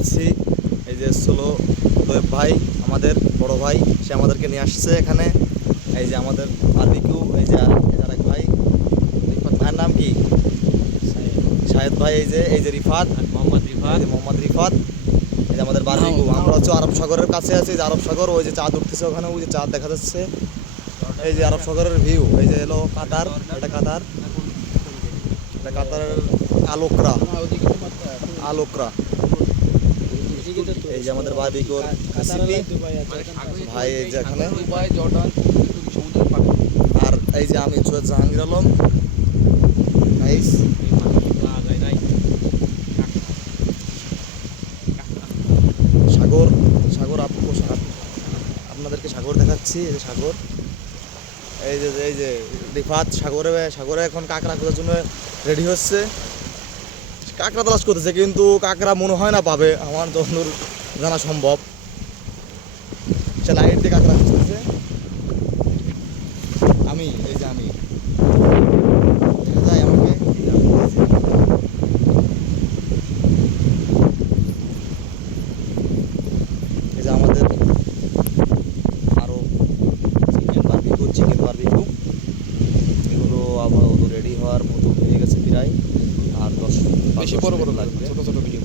যাচ্ছি। এই যে ষোলো দোয়েব ভাই, আমাদের বড় ভাই, সে আমাদেরকে নিয়ে আসছে এখানে। এই যে আমাদের বারবিকিউ, এই যে আরেক ভাই, ভাইয়ের নাম কি? শাহেদ ভাই। এই যে রিফাত, মোহাম্মদ রিফাত। এই যে আমাদের বারবিকিউ। আমরা হচ্ছে আরব সাগরের কাছে আছি। যে আরব সাগর, ওই যে চাঁদ উঠতেছে ওখানে, ওই যে চাঁদ দেখা যাচ্ছে। এই যে আরব সাগরের ভিউ। এই যে এলো কাতার, এটা কাতার, এটা কাতারের আলোকরা। এই যে আমাদের বারবিকিউর রেসিপি ভাই, এই যে এখানে। আর এই যে আমি সৈয়দ জাহাঙ্গীর আলম। নাইস। সাগর, আপনাদেরকে সাগর দেখাচ্ছি। এই যে সাগর, এই যে রিফাত সাগরে এখন কাঁকড়া খোঁজার জন্য রেডি হচ্ছে। কাঁকড়া তালাশ করতেছে, কিন্তু কাঁকড়া মনে হয় না পাবে, আমার যতদূর জানা সম্ভব। সে লাইট দিয়ে কাঁকড়া খুঁজতেছে। এই যে আমি দেখা যায় আমাকে। এই যে আমাদের আরও চিকেন বারবিকিউ এগুলো আবার রেডি হওয়ার মতো হয়ে গেছে প্রায়। আর 10 বেশি বড় বড় লাগবে। ছোট ছোট ভিডিও।